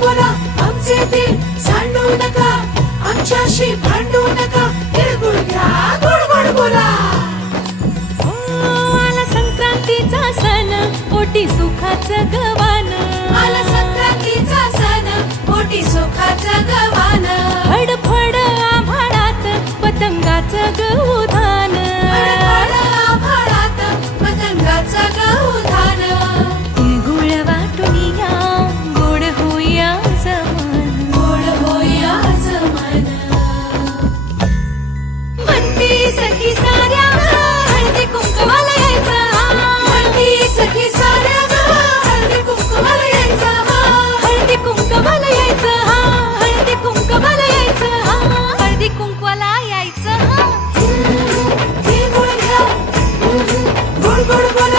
बोला आमचे दिल सांडू नका, आमच्याशी भांडू नका, तिळगुळ घ्या गोड गोड बोला. आला संक्रांतीचा सण, पोटी सुखाचं गवान. आला संक्रांतीचा सण, पोटी सुखाचं गवान. फडफड आभाळात पतंगाचं गवुधान.